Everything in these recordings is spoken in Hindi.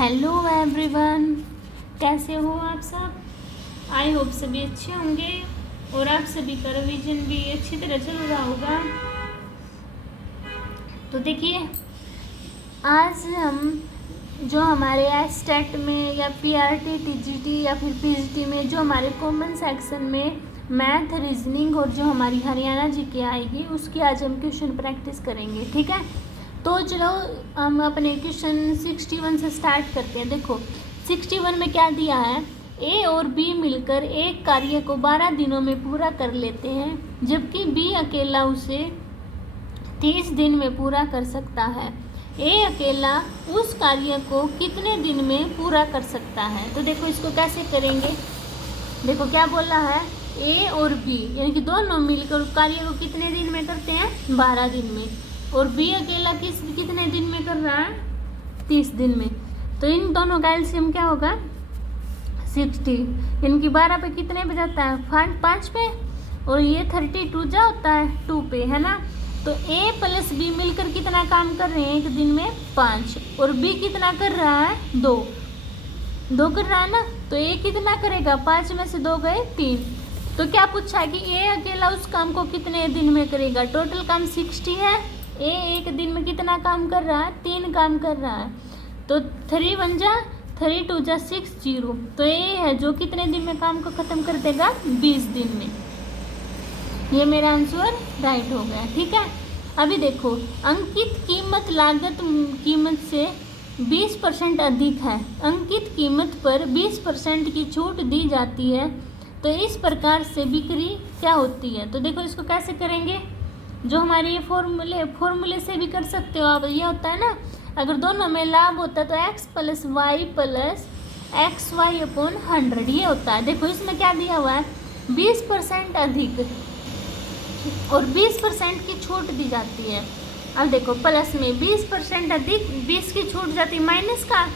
हेलो एवरीवन, कैसे हो आप सब। आई होप सभी अच्छे होंगे और आप सभी का रिवीजन भी अच्छी तरह चल रहा होगा। तो देखिए, आज हम जो हमारे एस्टेट में या पीआरटी, टीजीटी या फिर पीजीटी में जो हमारे कॉमन सेक्शन में मैथ, रीजनिंग और जो हमारी हरियाणा जी की आएगी उसकी आज हम क्वेश्चन प्रैक्टिस करेंगे। ठीक है, तो चलो हम अपने क्वेश्चन 61 से स्टार्ट करते हैं। देखो 61 में क्या दिया है, ए और बी मिलकर एक कार्य को 12 दिनों में पूरा कर लेते हैं, जबकि बी अकेला उसे 30 दिन में पूरा कर सकता है। ए अकेला उस कार्य को कितने दिन में पूरा कर सकता है। तो देखो इसको कैसे करेंगे। देखो क्या बोला है, ए और बी यानी कि दोनों मिलकर कार्य को कितने दिन में करते हैं, 12 दिन में, और बी अकेला कितने दिन में कर रहा है, 30 दिन में। तो इन दोनों का एलसीएम क्या होगा, 60, यानी कि 12 पे कितने पे जाता है, 5 पे, और ये 32 जा होता है 2 पे, है ना। तो ए प्लस बी मिलकर कितना काम कर रहे हैं एक दिन में, 5, और बी कितना कर रहा है, 2 कर रहा है ना। तो ए कितना करेगा, 5 में से 2 गए 3। तो क्या पूछा है कि ए अकेला उस काम को कितने दिन में करेगा। टोटल काम 60 है, ए एक दिन में कितना काम कर रहा है, 3 काम कर रहा है। तो 3 1 जा 3 2 जा 6 0। तो ए है जो कितने दिन में काम को ख़त्म कर देगा, 20 दिन में। ये मेरा आंसर राइट हो गया। ठीक है, अभी देखो अंकित कीमत लागत कीमत से 20% अधिक है। अंकित कीमत पर 20% की छूट दी जाती है, तो इस प्रकार से बिक्री क्या होती है। तो देखो इसको कैसे करेंगे, जो हमारे ये फॉर्मूले से भी कर सकते हो आप। ये होता है ना, अगर दोनों में लाभ होता है तो x plus y plus x y upon 100 ये होता है। देखो इसमें क्या दिया हुआ है, 20% अधिक और 20% की छूट दी जाती है। अब देखो प्लस में 20% अधिक, 20 की छूट जाती है माइनस का,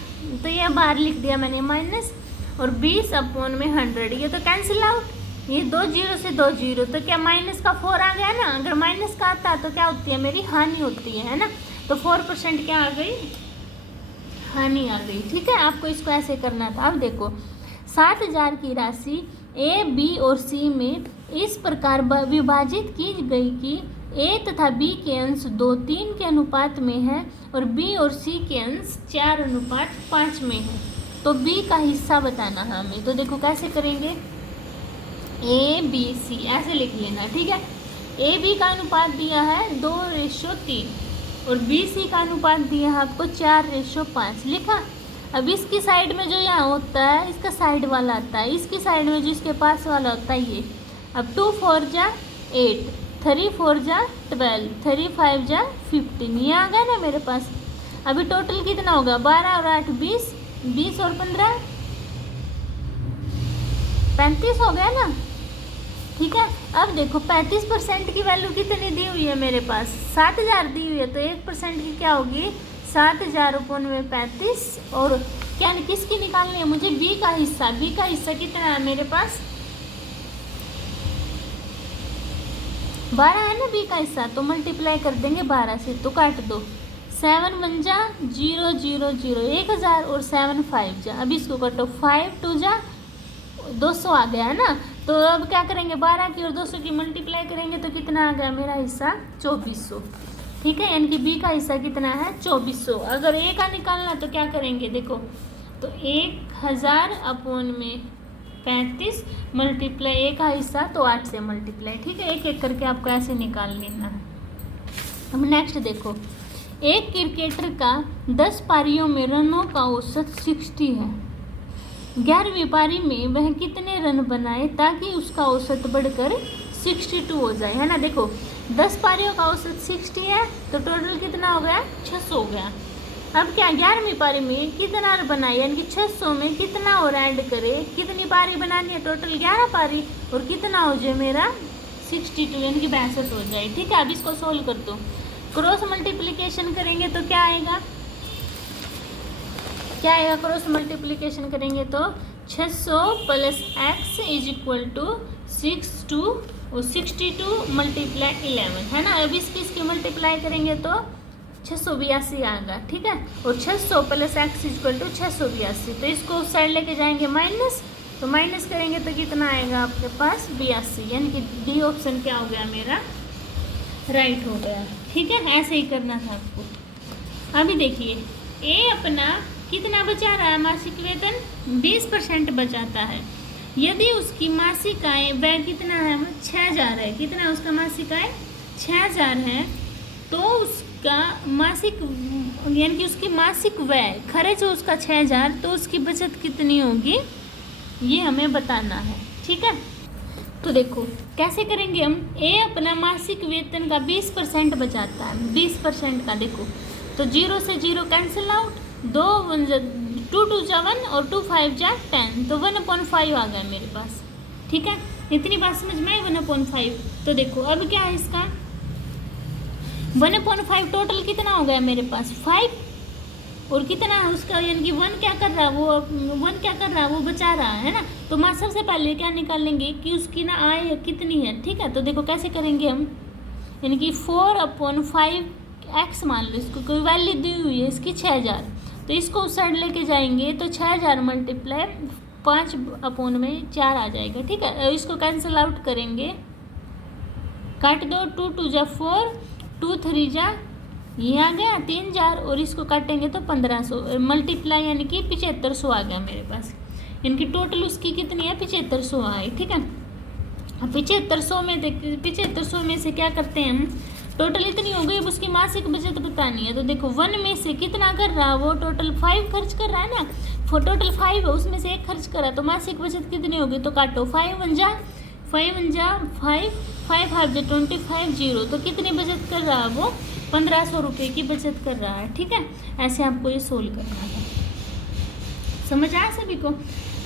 तो ये बाहर लिख दिया मैंने माइनस, और 20 अपॉन में 100, ये तो कैंसिल आउट, ये 2 0 से 2 0, तो क्या माइनस का 4 आ गया ना। अगर माइनस का आता तो क्या होती है, मेरी हानि होती है ना। तो 4% क्या आ गई, हानि आ गई। ठीक है, आपको इसको ऐसे करना था। अब देखो 7000 की राशि ए, बी और सी में इस प्रकार विभाजित की गई कि ए तथा बी के अंश 2:3 के अनुपात में है और बी और सी के अंश 4:5 में है। तो बी का हिस्सा बताना है हमें। तो देखो कैसे करेंगे, ए बी सी ऐसे लिख लेना। ठीक है, ए बी का अनुपात दिया है 2:3 और बी सी का अनुपात दिया है आपको 4:5 लिखा। अब इसकी साइड में जो यहाँ होता है इसका साइड वाला आता है, इसकी साइड में जो इसके पास वाला होता है ये। अब 2 4 जा 8, 3 4 जा 12, 3 5 जा 15, ये आ गया ना मेरे पास। अभी टोटल कितना होगा, 12 और 8 20, 20 और 15 35 हो गया ना। ठीक है, अब देखो 35% की वैल्यू कितनी दी हुई है मेरे पास, 7000 दी हुई है, तो 1% की क्या होगी, 7000 अपॉन में 35। और क्या किसकी निकालनी है मुझे, बी का हिस्सा। बी का हिस्सा कितना है मेरे पास, 12 है ना बी का हिस्सा, तो मल्टीप्लाई कर देंगे 12 से, तो काट दो। 7 1 जा 0 0 0 1000 और 7 5 जा, अब इसको काटो, 5 2 जा 200 आ गया है ना। तो अब क्या करेंगे, 12 की और 200 की मल्टीप्लाई करेंगे तो कितना आ गया मेरा हिस्सा, 2400। ठीक है, यानी कि बी का हिस्सा कितना है, 2400। अगर ए का निकालना तो क्या करेंगे, देखो तो 1000 अपॉन में 35 मल्टीप्लाई ए का हिस्सा तो 8 से मल्टीप्लाई। ठीक है, एक एक करके आपको ऐसे निकाल लेना है। अब नेक्स्ट देखो, एक क्रिकेटर का 10 पारियों में रनों का औसत 60 है। 11वीं पारी में वह कितने रन बनाए ताकि उसका औसत बढ़कर 62 हो जाए, है ना। देखो 10 पारियों का औसत 60 है, तो टोटल कितना हो गया, 600 हो गया। अब क्या 11वीं पारी में कितना रन बनाए, यानी कि 600 में कितना और ऐड करे, कितनी पारी बनानी है, टोटल 11 पारी, और कितना हो जाए मेरा 62, यानी कि 62 हो जाए। ठीक है, अब इसको सोल्व कर दो, क्रॉस मल्टीप्लिकेशन करेंगे तो क्या आएगा, क्रॉस मल्टीप्लिकेशन करेंगे तो 600 plus x is equal to 62 multiply 11, है ना। अब इसकी मल्टीप्लाई करेंगे तो 682 आएगा, ठीक है। और 600 प्लस x इक्वल टू 682, तो इसको उस साइड लेके जाएंगे माइनस, तो माइनस करेंगे तो कितना आएगा आपके पास 82, यानी कि डी ऑप्शन क्या हो गया मेरा राइट हो गया, ठीक है। ऐसे ही करना था आपको। अभी देखिए ए अपना कितना बचा रहा है, मासिक वेतन 20% बचाता है। यदि उसकी मासिक आय व्यय कितना है, 6000 है, कितना उसका मासिक आय 6000 है, तो उसका मासिक यानी कि उसकी मासिक व्यय खर्च हो उसका 6000, तो उसकी बचत कितनी होगी ये हमें बताना है, ठीक है। तो देखो कैसे करेंगे हम, ए अपना मासिक वेतन का 20% बचाता है, 20% का, देखो तो 0 से 0 कैंसिल आउट, 2 2 जा 1 और 2 5 जा 10, तो 1/5 आ गया मेरे पास, ठीक है। इतनी बात समझ में आई, 1/5। तो देखो अब क्या है इसका 1/5 टोटल कितना हो गया मेरे पास 5, और कितना है उसका यानी कि 1 क्या कर रहा है वो बचा रहा है ना। तो माँ सबसे पहले क्या निकालेंगे कि उसकी ना आय कितनी है, ठीक है। तो देखो कैसे करेंगे हम, यानी कि 4/5 x मान लो, इसको कोई वैल्यू दी हुई है इसकी 6000, तो इसको उस साइड लेके जाएंगे तो 6000 मल्टीप्लाई 5/4 आ जाएगा, ठीक है। इसको कैंसिल आउट करेंगे, काट दो, 2 2 जा 4, 2 3 जा ये आ गया 3000, और इसको काटेंगे तो 1500 मल्टीप्लाई यानी कि 7500 आ गया मेरे पास, यानी कि टोटल उसकी कितनी है 7500 आई, ठीक है। अब 7500 में से क्या करते हैं हम, टोटल इतनी हो गई, अब उसकी मासिक बचत बतानी है। तो देखो 1 में से कितना कर रहा है वो, टोटल 5 खर्च कर रहा है ना, टोटल 5 है उसमें से 1 खर्च कर रहा है, तो मासिक बचत कितनी होगी, तो काटो 5 1 जा 5 5 5 जा 25 0, तो कितनी बचत कर रहा है वो 1500 रुपये की बचत कर रहा है, ठीक है। ऐसे आपको ये सोल्व करना है, समझ आया सभी को।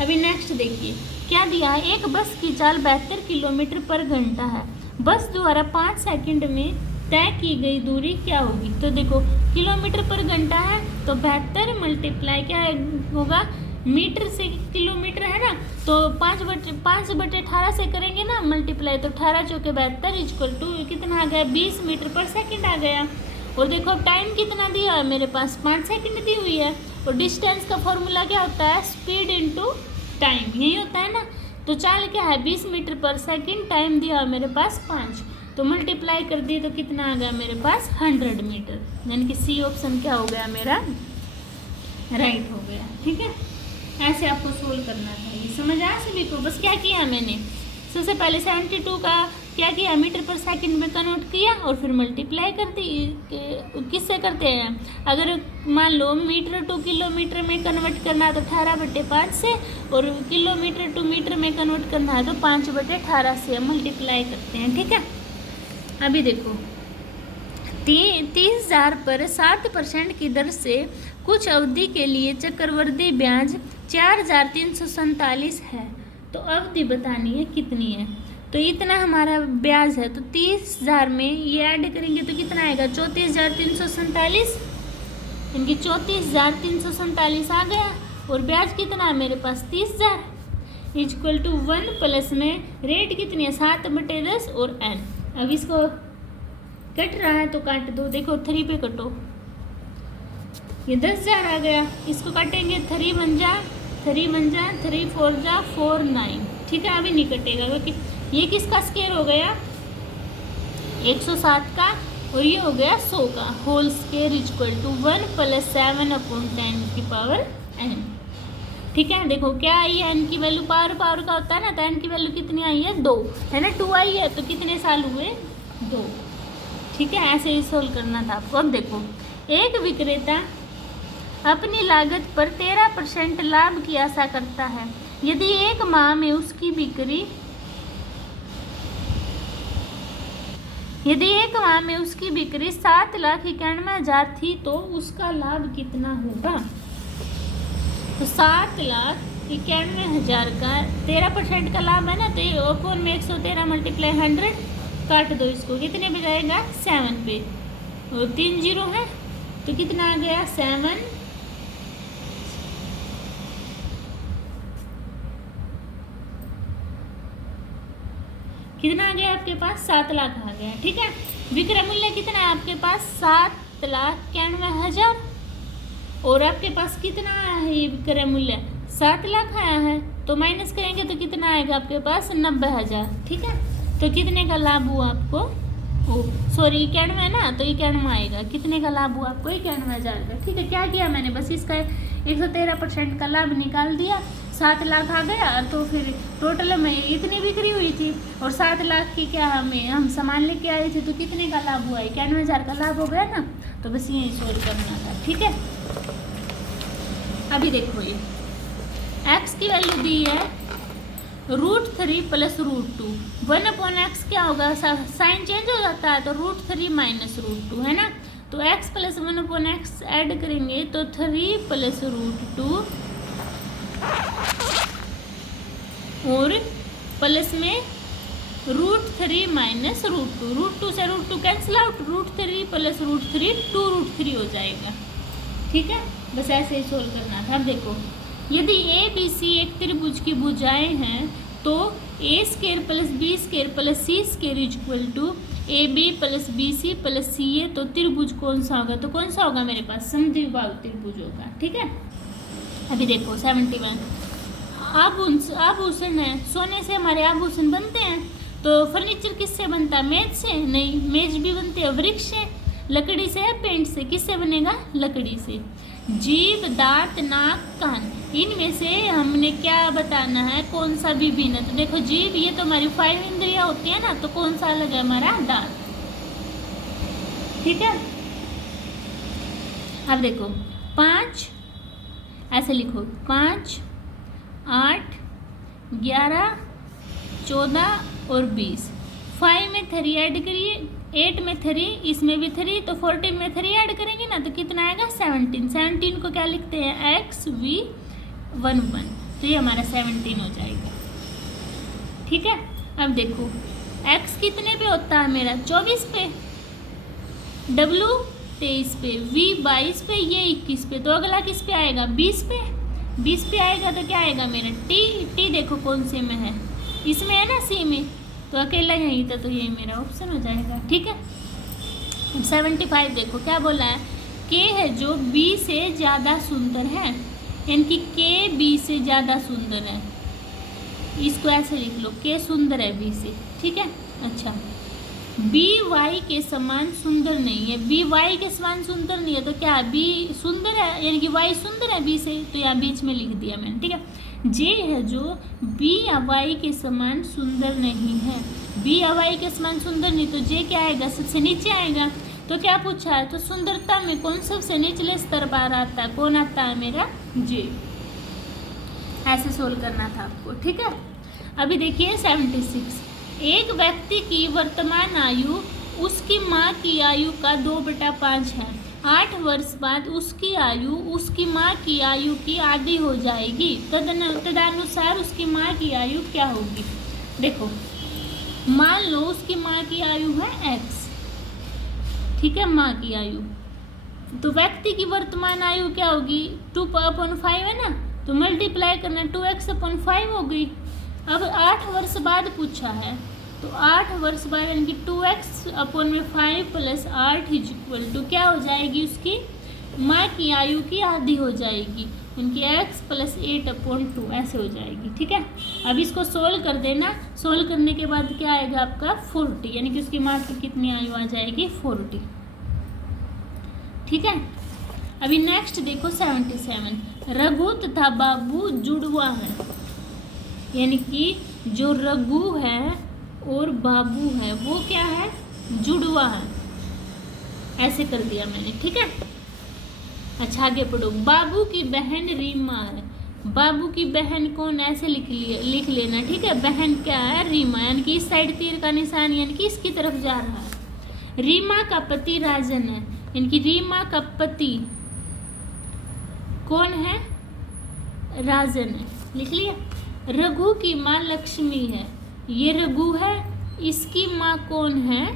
अभी नेक्स्ट देखिए क्या दिया है, एक बस की चाल 72 किलोमीटर पर घंटा है, बस द्वारा 5 सेकंड में तय की गई दूरी क्या होगी। तो देखो किलोमीटर पर घंटा है, तो 72 मल्टीप्लाई क्या होगा, मीटर से किलोमीटर है ना, तो 5/18 से करेंगे ना मल्टीप्लाई, तो 18 चौके 72 इक्वल टू कितना आ गया 20 मीटर पर सेकंड आ गया। और देखो अब टाइम कितना दिया है मेरे पास 5 सेकंड दी हुई है, और डिस्टेंस का फॉर्मूला क्या होता है, स्पीड इनटू टाइम, यही होता है ना। तो चाल क्या है 20 मीटर पर सेकंड, टाइम दिया है मेरे पास 5, तो मल्टीप्लाई कर दिए तो कितना आ गया मेरे पास 100 मीटर, यानी कि सी ऑप्शन क्या हो गया मेरा राइट हो गया, ठीक है। ऐसे आपको सोल्व करना चाहिए, समझ आया सभी को। बस क्या किया मैंने, सबसे पहले 72 का क्या किया मीटर पर सेकंड में कन्वर्ट किया, और फिर मल्टीप्लाई कर दी, किससे करते हैं, अगर मान लो मीटर टू किलोमीटर में कन्वर्ट करना है तो 18/5 से, और किलोमीटर टू मीटर में कन्वर्ट करना है तो 5/18 से मल्टीप्लाई करते हैं, ठीक है। अभी देखो 30,000 पर 7% की दर से कुछ अवधि के लिए चक्रवृद्धि ब्याज 4,347 है, तो अवधि बतानी है कितनी है। तो इतना हमारा ब्याज है, तो 30,000 में ये ऐड करेंगे तो कितना आएगा 34,347, इनकी 34,347 आ गया, और ब्याज कितना है मेरे पास 30,000 इक्वल टू 1 प्लस में रेट कितनी है 7/10 और n। अब इसको कट रहा है तो काट दो, देखो 3 पे कटो, ये 10,000 आ गया, इसको काटेंगे 3 1 जा 3 4 जा 4 9, ठीक है। अभी नहीं कटेगा क्योंकि ये किसका स्केयर हो गया 107 का, और ये हो गया 100 का, होल स्केयर इक्वल टू 1 + 7/10 की पावर n, ठीक है। देखो क्या आई है n की वैल्यू, पावर का होता है ना, तो n की वैल्यू कितनी आई है 2 है ना, 2 आई है, तो कितने साल हुए 2, ठीक है। ऐसे ही सोल्व करना था आपको। अब देखो एक विक्रेता अपनी लागत पर 13% लाभ की आशा करता है, यदि एक माह में उसकी बिक्री 7,91,000 थी तो उसका लाभ कितना होगा। तो 7,91,000 का 13% का लाभ है ना, तो ये ओपन में 113 मल्टीप्लाई 100, काट दो इसको, कितने पे जाएगा 7 पे, और 3 0 है तो कितना आ गया 7, कितना आ गया आपके पास 7 लाख आ गया, ठीक है। विक्रय मूल्य कितना है आपके पास 7,91,000 और आपके पास कितना आया है ये विक्रय मूल्य 7 लाख आया है, तो माइनस करेंगे तो कितना आएगा आपके पास 90,000। ठीक है, तो कितने का लाभ हुआ आपको, सॉरी 91 है ना, तो 91 आएगा। कितने का लाभ हुआ आपको 91,000 का। ठीक है, क्या किया मैंने, बस इसका 113% का लाभ निकाल दिया, 7 लाख आ गया। तो फिर टोटल में इतनी बिक्री हुई थी और 7 लाख की क्या हम सामान लेके आए थे, तो कितने का लाभ हुआ 91,000 का लाभ हो गया ना। तो बस यही सोल्व करना था। ठीक है, अभी देखो ये x की वैल्यू दी है √3 + √2। 1/x क्या होगा, साइन चेंज हो जाता है तो √3 - √2 है ना। तो x + 1/x ऐड करेंगे तो 3 + √2 और प्लस में √3 - √2। √2 से √2 कैंसिल आउट, √3 + √3 2√3 हो जाएगा। ठीक है, बस ऐसे ही सोल्व करना था। अब देखो, यदि ABC एक त्रिभुज की भुजाएं हैं तो A² + B² + C² = AB + BC + CA, तो त्रिभुज कौन सा होगा, तो कौन सा होगा मेरे पास समद्विबाहु त्रिभुज होगा। ठीक है, अभी देखो 71 आभूषण है, सोने से हमारे आभूषण बनते हैं। तो फर्नीचर किससे बनता है, मेज से नहीं, मेज भी बनते हैं वृक्ष से, लकड़ी से या पेंट से, किससे बनेगा लकड़ी से। जीभ, दांत, नाक, कान, इनमें से हमने क्या बताना है कौन सा भी भिन्न है। तो देखो जीभ, ये तो हमारी 5 इंद्रियां होती है ना, तो कौन सा अलग है हमारा दांत। ठीक है, अब देखो 5 ऐसे लिखो, 5, 8, 11, 14 और 20। 5 में 3 ऐड करिए, 8 में 3, इसमें भी 3, तो 14 में 3 ऐड करेंगे ना, तो कितना आएगा 17। 17 को क्या लिखते हैं XV11, तो ये हमारा 17 हो जाएगा। ठीक है, अब देखो X कितने पे होता है मेरा 24 पे, W 23 पे, V 22 पे, ये 21 पे, तो अगला किस पे आएगा 20 पे। 20 पे आएगा तो क्या आएगा मेरा T देखो कौन से में है, इसमें है ना C में, तो अकेला यहीं था, तो ये मेरा ऑप्शन हो जाएगा। ठीक है, 75 देखो क्या बोला है, K है जो B से ज़्यादा सुंदर है, यानी कि K B से ज़्यादा सुंदर है। इसको ऐसे लिख लो, K सुंदर है B से। ठीक है, अच्छा B Y के समान सुंदर नहीं है, B Y के समान सुंदर नहीं है, तो क्या B सुंदर है, यानी कि Y सुंदर है B से, तो यहाँ बीच में लिख दिया मैंने। ठीक है, J है जो B या Y के समान सुंदर नहीं है, B या Y के समान सुंदर नहीं, तो J क्या आएगा सबसे नीचे आएगा। तो क्या पूछा है, तो सुंदरता में कौन सबसे निचले स्तर पर आता है, कौन आता है मेरा J। ऐसे सोल्व करना था आपको। ठीक है, अभी देखिए 76, एक व्यक्ति की वर्तमान आयु उसकी माँ की आयु का 2/5 है। 8 वर्ष बाद उसकी आयु उसकी माँ की आयु की आधी हो जाएगी, तदनुसार उसकी माँ की आयु क्या होगी। देखो मान लो उसकी माँ की आयु है X, ठीक है, माँ की आयु, तो व्यक्ति की वर्तमान आयु क्या होगी 2/5 है ना, तो मल्टीप्लाई करना 2x/5 हो गई। अब 8 वर्ष बाद पूछा है, तो 8 वर्ष बाद यानी कि 2x/5 + 8 = क्या हो जाएगी, उसकी माँ की आयु की आधी हो जाएगी, यानी x + 8/2 ऐसे हो जाएगी। ठीक है, अब इसको सोल्व कर देना, सोल्व करने के बाद क्या आएगा आपका 40, यानी कि उसकी माँ की कितनी आयु आ जाएगी 40। ठीक है, अभी नेक्स्ट देखो 77, रघु तथा बाबू जुड़वा है, यानी कि जो रघु है और बाबू है वो क्या है जुड़वा है, ऐसे कर दिया मैंने। ठीक है, अच्छा आगे पढ़ो, बाबू की बहन रीमा है, बाबू की बहन कौन, ऐसे लिख लेना। ठीक है, बहन क्या है रीमा, यानी कि इस साइड तीर का निशान यानी कि इसकी तरफ जा रहा है। रीमा का पति राजन है, यानी कि रीमा का पति कौन है राजन है, लिख लिया। रघु की माँ लक्ष्मी है, ये रघु है, इसकी माँ कौन है,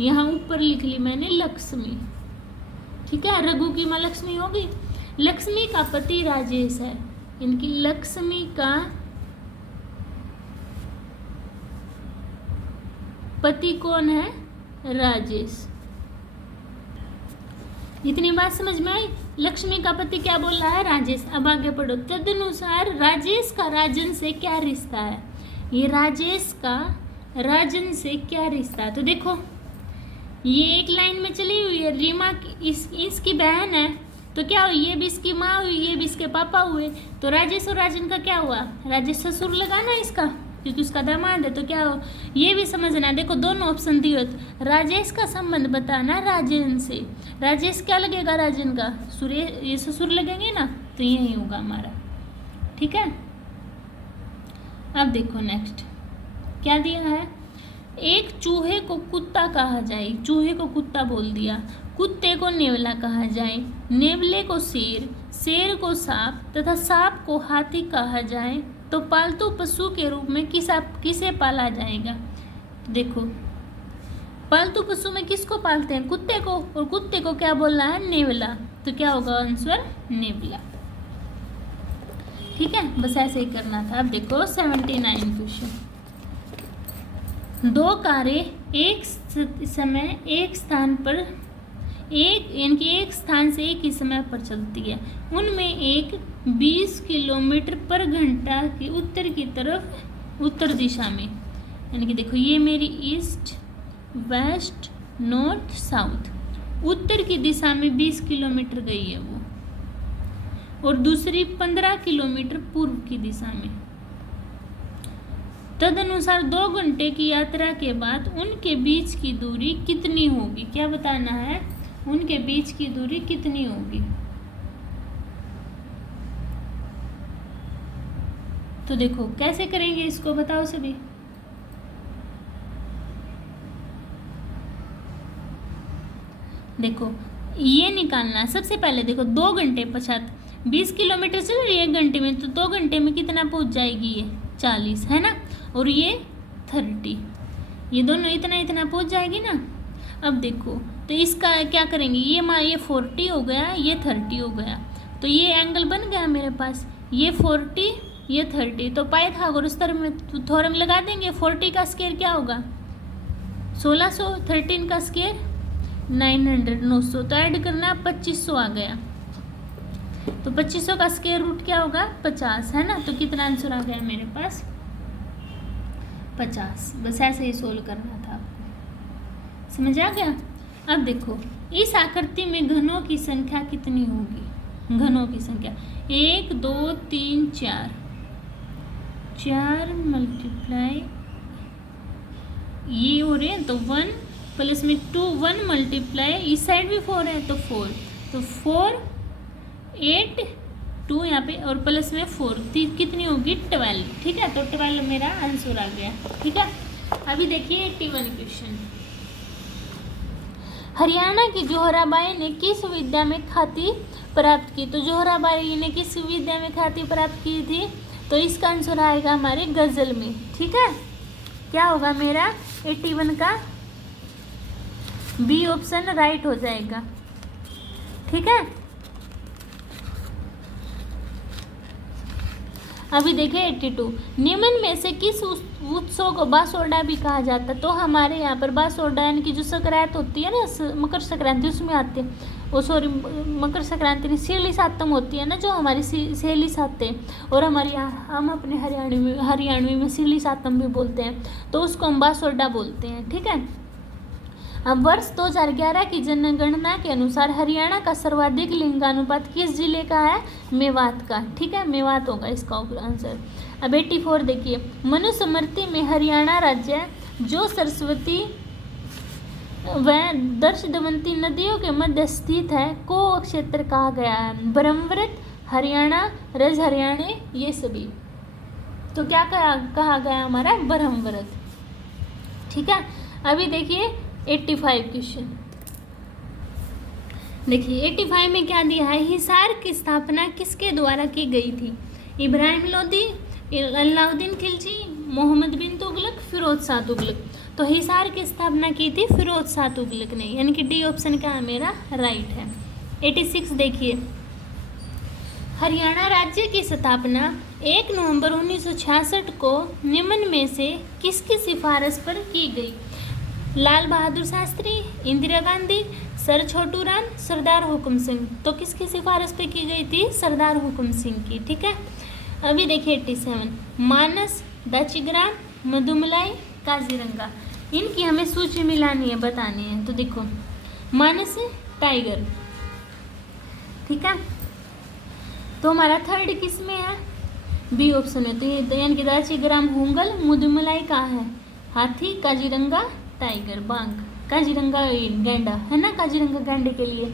यहाँ ऊपर लिख ली मैंने लक्ष्मी। ठीक है, रघु की माँ लक्ष्मी हो गई। लक्ष्मी का पति राजेश है, इनकी लक्ष्मी का पति कौन है राजेश। इतनी बात समझ में आई। लक्ष्मी का पति क्या बोल रहा है? राजेश। अब आगे पढ़ो। तदनुसार राजेश का राजन से क्या रिश्ता है? ये राजेश का राजन से क्या रिश्ता है? तो देखो ये एक लाइन में चली हुई है। रीमा इसकी बहन है, तो क्या हुई? ये भी इसकी माँ हुई, ये भी इसके पापा हुए। तो राजेश और राजन का क्या हुआ? राजेश ससुर लगा ना इसका, क्योंकि उसका दामाद है। तो क्या हो, ये भी समझना। देखो दोनों ऑप्शन दिए। राजेश का संबंध बताना राजन से। राजेश क्या लगेगा? राजन का सुरेश, ये ससुर लगेंगे ना, तो यही होगा हमारा। ठीक है। अब देखो नेक्स्ट क्या दिया है। एक चूहे को कुत्ता कहा जाए, चूहे को कुत्ता बोल दिया। कुत्ते को नेवला कहा जाए, नेवले को शेर, शेर को सांप तथा सांप को हाथी कहा जाए तो पालतू पशु के रूप में किसे पाला जाएगा? देखो पालतू पशु में किसको पालते हैं? कुत्ते को। और कुत्ते को क्या बोलना है? नेवला। तो क्या होगा आंसर? नेवला। ठीक है, बस ऐसे ही करना था। अब देखो 79 क्वेश्चन। दो कारें एक समय एक स्थान पर एक स्थान से एक ही समय पर चलती है। उनमें एक 20 किलोमीटर पर घंटा की उत्तर की तरफ उत्तर दिशा में, यानी कि देखो ये मेरी ईस्ट वेस्ट नॉर्थ साउथ, उत्तर की दिशा में 20 किलोमीटर गई है वो, और दूसरी 15 किलोमीटर पूर्व की दिशा में। तदनुसार 2 घंटे की यात्रा के बाद उनके बीच की दूरी कितनी होगी? क्या बताना है? उनके बीच की दूरी कितनी होगी? तो देखो कैसे करेंगे इसको, बताओ सभी। देखो ये निकालना है सबसे पहले। देखो 2 घंटे पश्चात 20 किलोमीटर चल रही है 1 घंटे में, तो 2 घंटे में कितना पहुंच जाएगी? ये 40 है ना, और ये 30, ये दोनों इतना इतना पहुंच जाएगी ना। अब देखो तो इसका क्या करेंगे? ये 40 हो गया, ये 30 हो गया, तो ये एंगल बन गया मेरे पास, ये 40 ये 30। तो पाइथागोरस थ्योरम लगा देंगे। 40 का स्क्वायर क्या होगा? 1600, 13 का स्क्वायर 900 900, तो ऐड करना 2500 आ गया। तो 2500 का स्क्वायर रूट क्या होगा? 50 है ना। तो कितना आंसर आ गया मेरे पास? 50। बस ऐसे ही सोल्व करना था आपको, समझ आ गया। अब देखो इस आकृति में घनों की संख्या कितनी होगी? घनों की संख्या 1 2 3 4, 4 मल्टीप्लाई ये हो रहे हैं, तो 1 प्लस में 2, 1 मल्टीप्लाई इस साइड भी 4 है तो 4, तो 4 8 2 यहाँ पे और प्लस में 4, कितनी होगी? 12। ठीक है, तो 12 मेरा आंसर आ गया। ठीक है, अभी देखिए 81 क्वेश्चन। हरियाणा की जोहराबाई ने किस विद्या में ख्याति प्राप्त की? तो जोहराबाई ने किस विद्या में ख्याति प्राप्त की थी? तो इसका आंसर आएगा हमारे गजल में। ठीक है, क्या होगा मेरा? 81 का बी ऑप्शन राइट हो जाएगा। ठीक है, अभी देखिए 82। निम्न में से किस उत्सव को बासोडा भी कहा जाता है? तो हमारे यहाँ पर बासोडा यानी कि जो संक्रांति होती है ना, मकर संक्रांति, उसमें आते हैं। वो सॉरी मकर संक्रांति नहीं, सीली सातम होती है ना, जो हमारी सेली साते, और हमारे यहाँ हम अपने हरियाणवी में सीली सातम भी बोलते हैं, तो उसको हम बासोडा बोलते हैं। ठीक है, अब वर्ष 2011 की जनगणना के अनुसार हरियाणा का सर्वाधिक लिंगानुपात किस जिले का है? मेवात का। ठीक है, मेवात होगा इसका आंसर। अब 84 देखिए। मनुस्मृति में हरियाणा राज्य जो सरस्वती व दर्शदमंती नदियों के मध्य स्थित है को क्षेत्र कहा गया है? ब्रह्मव्रत, हरियाणा, रज हरियाणा, ये सभी। तो क्या कहा गया हमारा? ब्रह्मव्रत। ठीक है, अभी देखिए 85 क्वेश्चन। देखिए 85 में क्या दिया है? हिसार की स्थापना किसके द्वारा की गई थी? इब्राहिम लोदी, अलाउद्दीन खिलजी, मोहम्मद बिन तुगलक, फिरोज शाह तुगलक। तो हिसार की स्थापना की थी फिरोज शाह तुगलक ने, यानी कि डी ऑप्शन का मेरा राइट है। 86 देखिए। हरियाणा राज्य की स्थापना 1 नवंबर 1966 को निम्न में से किसकी सिफारिश पर की गई? लाल बहादुर शास्त्री, इंदिरा गांधी, सर छोटू राम, सरदार हुकुम सिंह। तो किसकी सिफारिश पे की गई थी? सरदार हुकुम सिंह की। ठीक है, अभी देखिए 87, मानस, दाचीग्राम, मधुमलाई, काजीरंगा। इनकी हमें सूची मिलानी है, बतानी है। तो देखो मानस टाइगर, ठीक है, तो हमारा थर्ड किस में है? बी ऑप्शन में। तो ये यानी कि दाचीग्राम होंगल, मुदुमलाई कहाँ है? हाथी, काजीरंगा टाइगर, बाघ, काजीरंगा गैंडा है ना, काजीरंगा गैंडे के लिए।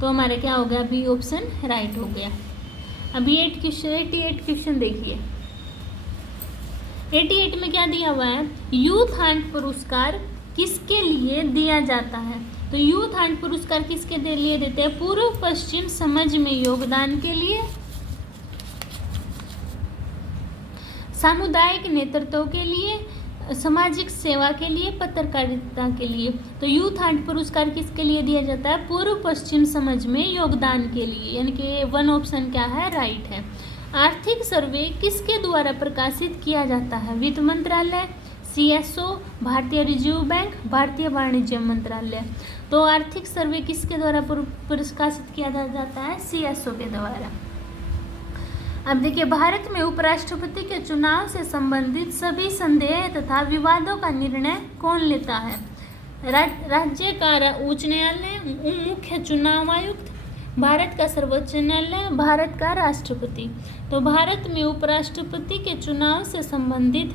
तो हमारे क्या हो गया? बी ऑप्शन राइट हो गया। अभी 88 क्वेश्चन देखिए। 88 में क्या दिया हुआ है? यूथ हंट पुरस्कार किसके लिए दिया जाता है? तो यूथ हंट पुरस्कार किसके लिए देते हैं? पूर्व पश्चिम समझ में योगदान के लिए, सामुदायिक नेतृत्व के लिए, सामाजिक सेवा के लिए, पत्रकारिता के लिए। तो यूथ हंट पुरस्कार किसके लिए दिया जाता है? पूर्व पश्चिम समझ में योगदान के लिए, यानी कि वन ऑप्शन क्या है? राइट है। आर्थिक सर्वे किसके द्वारा प्रकाशित किया जाता है? वित्त मंत्रालय, CSO, भारतीय रिजर्व बैंक, भारतीय वाणिज्य मंत्रालय। तो आर्थिक सर्वे किसके द्वारा प्रकाशित किया जाता है? CSO के द्वारा। अब देखिए, भारत में उपराष्ट्रपति के चुनाव से संबंधित सभी संदेह तथा विवादों का निर्णय कौन लेता है? राज्य का उच्च न्यायालय, मुख्य चुनाव आयुक्त, भारत का सर्वोच्च न्यायालय, भारत का राष्ट्रपति। तो भारत में उपराष्ट्रपति के चुनाव से संबंधित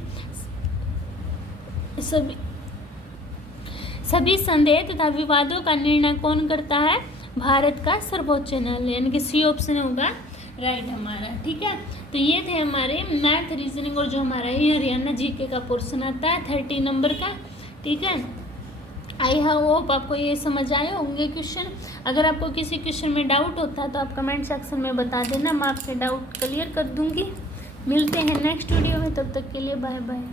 सभी संदेह तथा विवादों का निर्णय कौन करता है? भारत का सर्वोच्च न्यायालय, यानी कि सी ऑप्शन होगा राइट हमारा। ठीक है, तो ये थे हमारे मैथ, रीजनिंग और जो हमारा ये हरियाणा जीके का पोर्शन आता है 30 नंबर का। ठीक है, आई होप आपको ये समझ आए होंगे क्वेश्चन। अगर आपको किसी क्वेश्चन में डाउट होता है तो आप कमेंट सेक्शन में बता देना, मैं आपके डाउट क्लियर कर दूंगी। मिलते हैं नेक्स्ट वीडियो में, तब तक के लिए बाय बाय।